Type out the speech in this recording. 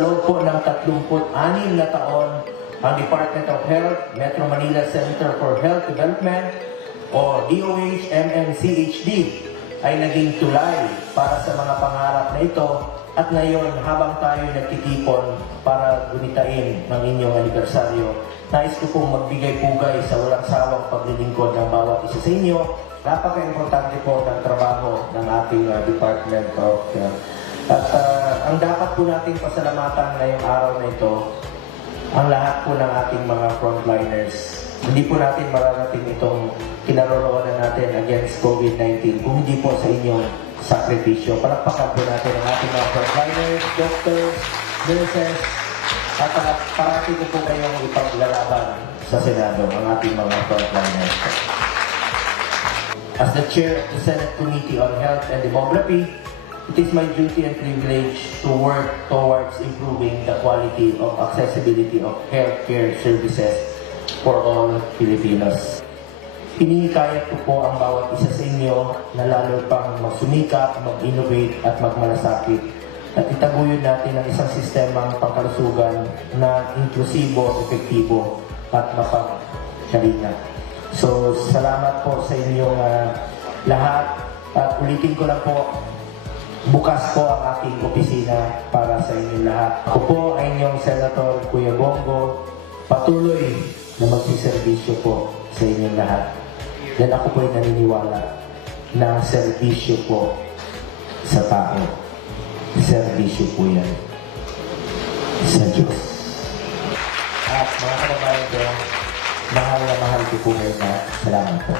loob po ng 36 na taon, ang Department of Health, Metro Manila Center for Health Development, o DOH-MMCHD, ay naging tulay para sa mga pangarap na ito. At ngayon, habang tayo nagtitipon para gunitain ng inyong anibersaryo, nais ko pong magbigay-pugay sa walang sawang paglilingkod ng bawat isa sa inyo. Napaka-importante po ng trabaho ng ating Department of Health. At ang dapat po nating pasalamatan ngayong araw na ito, ang lahat po ng ating mga frontliners. Hindi po natin mararating itong kinaroroonan natin against COVID-19 kung hindi po sa inyong sakripisyo. Palakpakan po natin ang ating mga frontliners, doctors, nurses, at parati ko po kayong ipaglalaban sa Senado, ang ating mga frontliners. As the Chair of the Senate Committee on Health and Demography, it is my duty and privilege to work towards improving the quality of accessibility of healthcare services for all Filipinos. Hinihikayat ko po ang bawat isa sa inyo na lalo pang magsumikap, mag-innovate at magmalasakit at itaguyod natin ang isang sistemang pangkalusugan na inklusibo, epektibo at mapagkalina. So, salamat po sa inyong lahat at ulitin ko lang po, bukas po ang aking opisina para sa inyong lahat. Ako po ay inyong Senator Kuya Bongo, patuloy na magsiservisyo po sa inyong lahat. Dahil ako po ay naniniwala na servisyo po sa tao. Servisyo po yan sa Diyos. At mga kababayan ko, mahal na mahal ko po ngayon na salamat po.